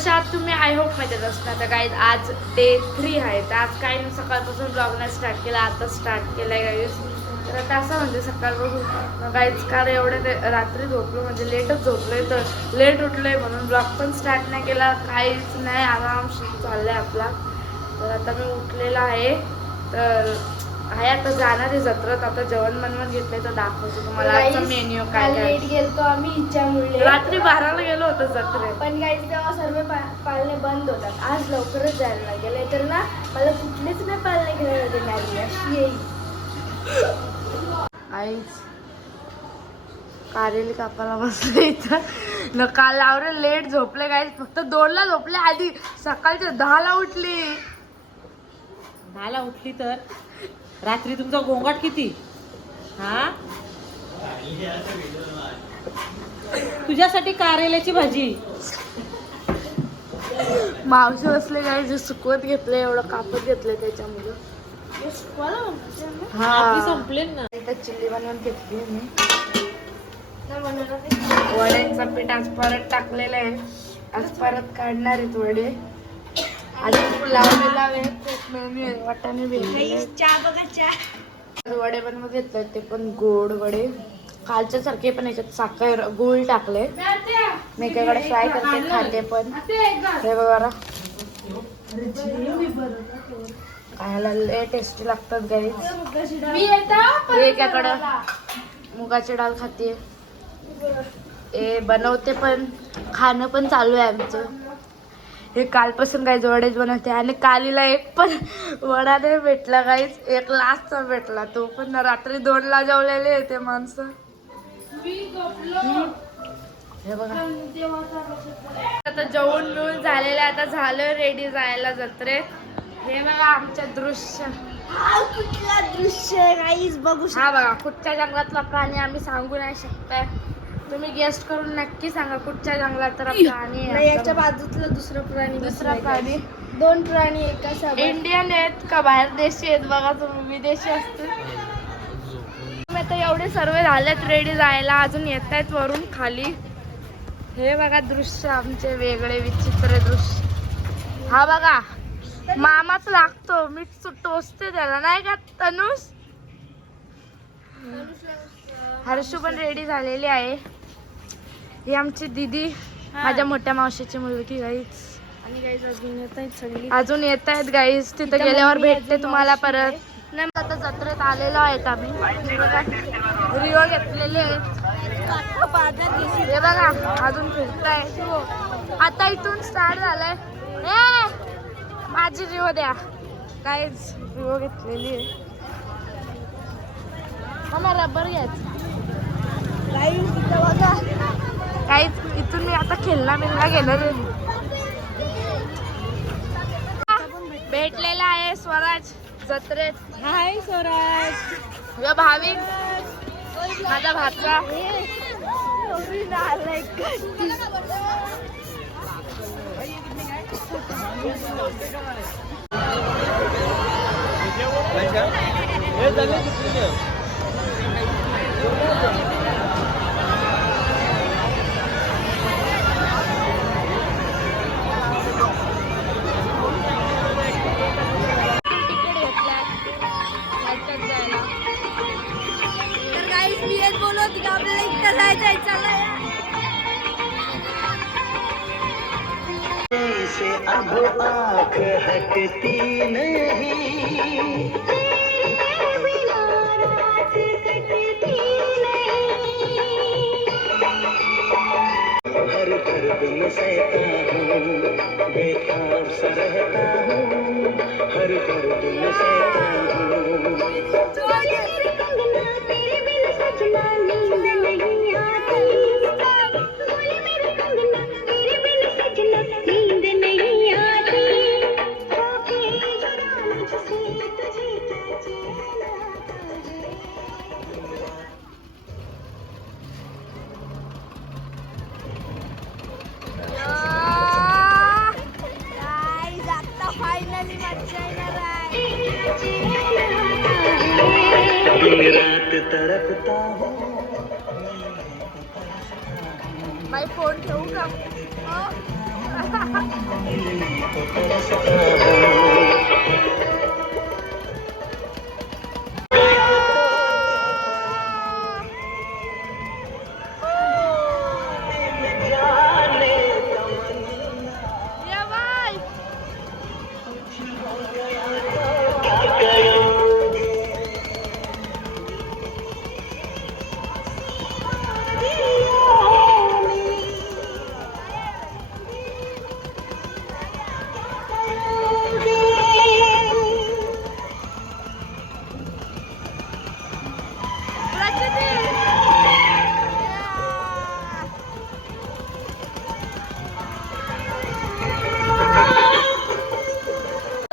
कशा आहात तुम्ही? आय होप मजेत असणार. तर गाईज आज डे 3 आहे. तर आज काही नाही, सकाळपासून ब्लॉग नाही स्टार्ट केला, आता स्टार्ट केला आहे गाईज. तर आता असं म्हणजे सकाळपासून गाईज काल एवढे रात्री झोपलो, म्हणजे लेटच झोपलोय, तर लेट उठलोय म्हणून ब्लॉग पण स्टार्ट नाही केला, काहीच नाही, आरामशीर चाललाय आपला. तर आता मी उठलेला आहे, तर आहे आता जाणार आहे जत्रेत. आता जेवण बनवून घेतलंय, तर दाखवतो तुम्हाला आजचा मेन्यू काय काय. लेट गेलतो आम्ही हिच्यामुळे, रात्री 12ला गेलो होतो जत्रेत. पण गाईज तेव्हा सर्व पाळणे बंद होतात. आज लवकरच जायला लागेल, तर ना मला कुठलेच नाही पाळणे घ्यायला देणार अशी येईल. आईच कारेली कापायला बसले इथं न. काल लावरे लेट झोपले गाईज, फक्त 2ला झोपले. आधी सकाळच्या 10ला उठली. 10ला उठली तर रात्री तुमचा गोंगाट किती? हा, तुझ्यासाठी कारेल्याची भाजी. मावशी बसले गाईज, सुकवत घेतले, एवढं कापत घेतले त्याच्यामुळे. हा, आपली संपले ना. इथं चिल्ली बनवून घेतली मी. वड्यांचं पीठ आज परत टाकलेलं आहे, आज परत काढणार आहेत वडे. अजून पुलाव बिलाव वाटाणे वडे बनवून घेतले, ते पण गोड वडे कालच्या सारखे, पण याच्यात साखर गूळ टाकले. मी एकाकडे फ्राय करते, खाते पण. हे बघा खायला लय टेस्टी लागतात गाईज. एकाकडं मुगाची डाळ खाते, बनवते पण, खाणं पण चालू आहे आमचं. हे कालपासून गाईज वडेच बनवते, आणि कालीला एक पण वडा नाही भेटला गाईज, एक लास्टचा भेटला, तो पण रात्री 2ला जेवलेले ते माणसं. हे बघा आता जेवण मिळून झालेलं, आता झालं रेडी जायला जत्रेत. हे बघा आमचं दृश्य. कुठला दृश्य गाईज बघू हा बघा, कुठच्या जंगलातला प्राणी आम्ही सांगू नाही शकता, तुम्ही गेस्ट करून नक्की सांगा कुठच्या जंगलात प्राणी आहे. याच्या बाजूतलं दुसरा प्राणी, 2 प्राणी एका सोबत. इंडियन आहेत का बाहेर देशी आहेत बघा तुम्ही, विदेशी असतील. आता एवढे सर्व झालेत रेडी जायला, अजून येत आहेत वरून खाली. हे बघा दृश्य आमचे वेगळे विचित्र दृश्य. हा बघा मामाच लागतो, मीठ टोचते त्याला, नाही का तनुष? हर्षू पण रेडी झालेली आहे. ही आमची दीदी, माझ्या मोठ्या मावशीची मुलगी गाईज. आणि गाईज अजून येत आहेत सगळी, अजून येत आहेत गाईज. तिथं गेल्यावर भेटते तुम्हाला परत. नाही आता जत्रेत आलेलो आहेत आम्ही. रिओ घेतलेले आहेत, हे बघा अजून फिरताय. आता इथून स्टार्ट झालंय. माझी रिओ द्या गाईज, रिओ घेतलेली आहे. मला रबर घ्यायचं काहीच. इथून मी आता खेळला मिळला घेणार आहे. भेटलेला आहे स्वराज जत्रेत. हाय स्वराज. यो भाविक माझा भाचा. अब आँख हटती नहीं, हर दर्द में सहता हूँ, बेताब सा रहता हूँ, हर दर्द में सहता हूँ। तेरे बिन सजना नींद नहीं आती, तेरे बिन सजना नींद नहीं आती, तुझे क्या चैन आता. फायनली मजा येणार आहे. रात तड़पता हूँ. माय फोन ठेवू का? तो तरसता हूँ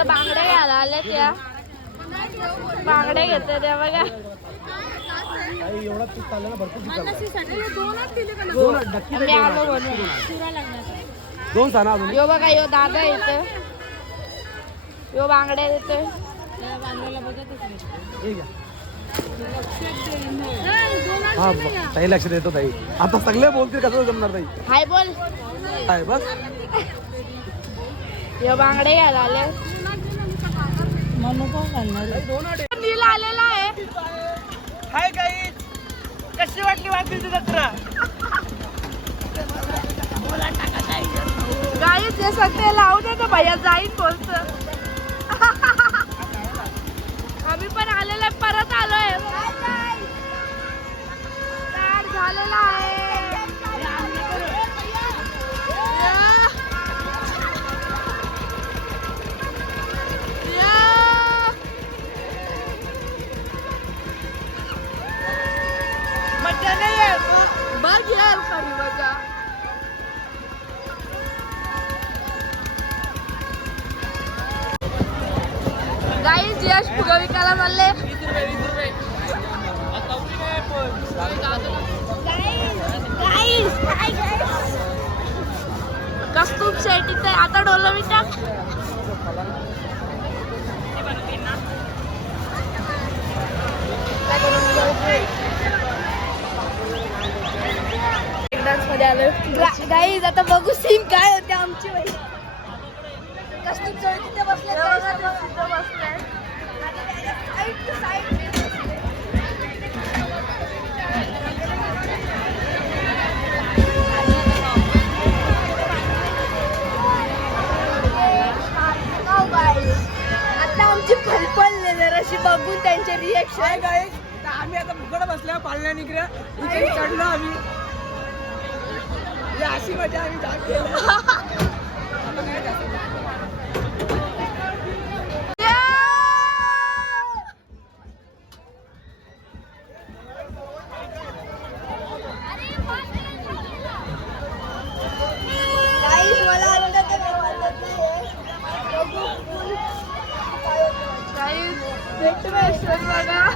बांगड्या घ्यायला आल्या त्या बांगड्या घेते त्या बघा. मी आलो बनवून. यो बघा यो दादा येतो यो बांगड्या देतोय. हा ताई लक्ष देतो ताई. आता सगळे बोलतील कसं जमणार ताई. हाय बोल. काय बस यो बांगडे घ्यायला आले. नील आलेला आहे. हाय काही कशी वाटली वाटली जत्रा. गाई ते सगळे लावू दे तर भैया जाईन बोलत. आम्ही पण आलेलो आहे परत आलोय. तयार झालेला आहे. मजा नाही आहे बघ यार खरी मजा. गाईज यश फुगा विकायला चालले. कस्तूप शेट इथे आता डोलं विटाक. डान्स मध्ये आलोय. गाईज आता बघू सीन काय होते आमची बाई. कस्तूर चढ तिथे बसले. आता आमची फलफलले जराशी बघून त्यांचे रिएक्शन. आम्ही आता फुकट बसल्या पाळण्या निघल्या इथे चढलो आम्ही. अशी मजा आम्ही जाम केलं. मला आता ते काय वाटत नाही. बघा